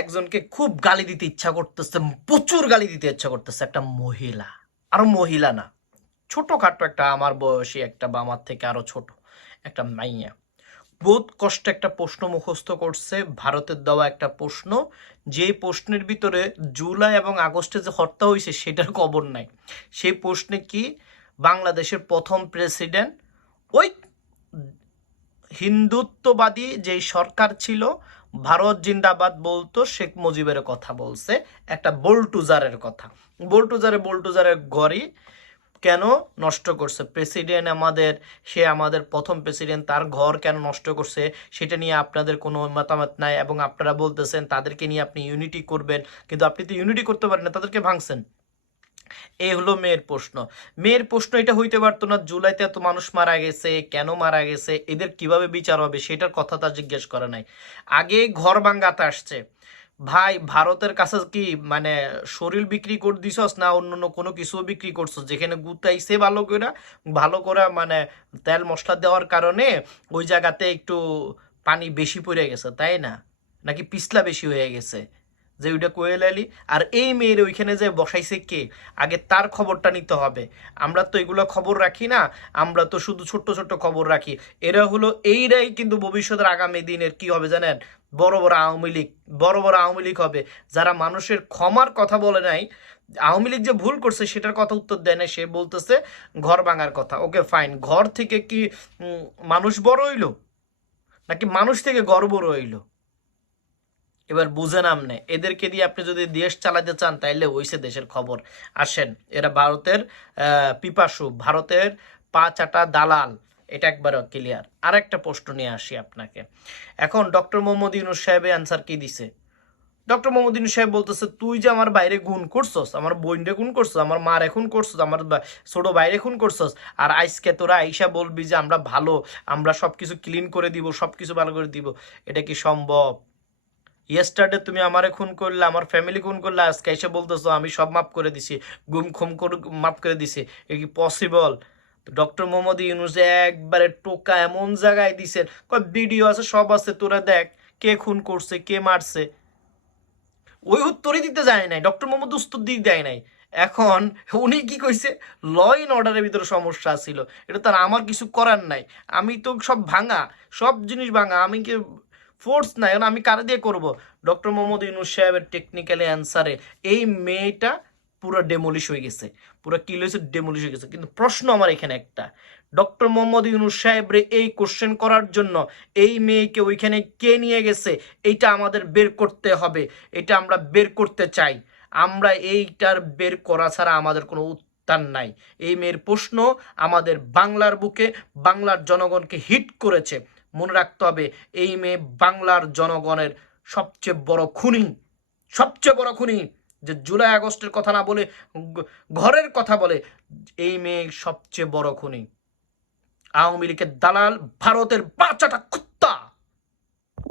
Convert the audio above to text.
একজনকে খুব গালি দিতে ইচ্ছা করতেছে, প্রচুর গালি দিতে ইচ্ছা করতেছে একটা মহিলা। আরও মহিলা না, ছোটখাটো একটা আমার বয়সী একটা বা আমার থেকে আরও ছোট একটা মাইয়া। বহুত কষ্ট একটা প্রশ্ন মুখস্থ করছে, ভারতের দেওয়া একটা প্রশ্ন, যে প্রশ্নের ভিতরে জুলাই এবং আগস্টে যে হত্যা হয়েছে সেটার খবর নাই। সেই প্রশ্নে কি বাংলাদেশের প্রথম প্রেসিডেন্ট ওই হিন্দুত্ববাদী যেই সরকার ছিল ভারত জিন্দাবাদ বলতো, শেখ মুজিবের কথা বলছে, একটা বোল্টুজারের কথা। বোল্টুজারে বোল্টুজারের ঘরই কেন নষ্ট করছে? প্রেসিডেন্ট আমাদের, সে আমাদের প্রথম প্রেসিডেন্ট, তার ঘর কেন নষ্ট করছে সেটা নিয়ে আপনাদের কোনো মতামত নাই এবং আপনারা বলতেছেন, তাদেরকে নিয়ে আপনি ইউনিটি করবেন, কিন্তু আপনি তো ইউনিটি করতে পারেন না, তাদেরকে ভাঙছেন। এই হলো মেয়ের প্রশ্ন। মেয়ের প্রশ্ন এটা হইতে পারতো না, জুলাইতে এত মানুষ মারা গেছে, কেন মারা গেছে, এদের কীভাবে বিচার হবে সেটার কথা তা জিজ্ঞেস করে নাই। আগে ঘর ভাঙ্গাতে আসছে। ভাই, ভারতের কাছে কি মানে শরীর বিক্রি করে দিছস না অন্য অন্য কোনো কিছু বিক্রি করছ যেখানে গুতাইছে ভালো করে ভালো করে মানে তেল মশলা দেওয়ার কারণে ওই জায়গাতে একটু পানি বেশি পড়ে গেছে, তাই না? নাকি পিছলা বেশি হয়ে গেছে? যে ওইটা কোয়েল আলী আর এই মেয়ের ওইখানে যে বসাইছে কে? আগে তার খবরটা নিতে হবে। আমরা তো এগুলো খবর রাখি না, আমরা তো শুধু ছোট্ট ছোট্ট খবর রাখি। এরা হলো এইরাই কিন্তু ভবিষ্যতের আগামী দিনের কি হবে জানেন? বড় বড় আওয়ামী লীগ, বড় বড় আওয়ামী লীগ হবে। যারা মানুষের ক্ষমার কথা বলে নাই, আওয়ামী লীগ যে ভুল করছে সেটার কথা উত্তর দেয় না সে বলতেছে ঘর ভাঙার কথা। ওকে ফাইন ঘর থেকে কি মানুষ বড় হইল? নাকি মানুষ থেকে ঘর বড় হইল এবার বুঝেন আমনে এদেরকে দিয়ে আপনি যদি দেশ চালাতে চান, তাইলে হইছে দেশের খবর। আসেন, এরা ভারতের পিপাসু। ভারতের পা চাটা দালাল। এটা একবার ক্লিয়ার আর একটা প্রশ্ন নিয়ে আসি আপনাকে। এখন ডক্টর মোহাম্মদ ইউনুস সাহেবের অ্যান্সার কি দিছে? ডক্টর মোহাম্মদ ইউনুস সাহেব বলতেছে, তুই যে আমার বাইরে গুণ করছস, আমার বোনরে গুণ করছস, আমার মার এখন করছস, আমার ছোট বাইরে খুন করছস, আর আইসকে তোরা আইসা বলবি যে আমরা ভালো, আমরা সবকিছু ক্লিন করে দিব, সবকিছু ভালো করে দিব, এটা কি সম্ভব? ইয়েস্টারডে তুমি আমারে খুন করলে, আমার ফ্যামিলি খুন করলে, আজকে এসে বলতেছো, আমি সব মাফ করে দিছি, গুম খুম করে, মাফ করে দিছি। এ কি পসিবল ডক্টর মোহাম্মদ ইউনুস একবারে টোকা এমন জায়গায় দিছে। কয় ভিডিও আছে, সব আছে, তোরা দেখ, কে খুন করছে, কে মারছে। ওই উত্তরই দিতে যায় নাই ডক্টর মোহাম্মদ উত্তর দিতে দেয় নাই। এখন উনি কি কইছে? ল ইন অর্ডারের ভিতরে সমস্যা ছিল। এটা তার আমার কিছু করার নাই। আমি তো সব ভাঙা, সব জিনিস ভাঙা। আমি কি ফোর্স নাই। এখন আমি কারে দিয়ে করব? ডক্টর মোহাম্মদ ইউনুস সাহেবের টেকনিক্যালি অ্যান্সারে এই মেয়েটা পুরো ডেমলিশ হয়ে গেছে। পুরো কি হয়েছে? ডেমলিশ হয়ে গেছে। কিন্তু প্রশ্ন আমার এখানে একটা। ডক্টর মোহাম্মদ ইউনুস সাহেবরে এই কোশ্চেন করার জন্য এই মেয়েকে ওইখানে কে নিয়ে গেছে? এইটা আমাদের বের করতে হবে। এটা আমরা বের করতে চাই। আমরা এইটার বের করা ছাড়া আমাদের কোনো উত্তর নাই। এই মেয়ের প্রশ্ন আমাদের বাংলার বুকে, বাংলার জনগণকে হিট করেছে। মনে রাখতে হবে, এই মেয়ে বাংলার জনগণের সবচেয়ে বড় খুনি, সবচেয়ে বড় খুনি যে জুলাই আগস্টের কথা না বলে ঘরের কথা বলে, এই মেয়ে সবচেয়ে বড় খুনি। আওয়ামী লীগের দালাল ভারতের বাচ্চাটা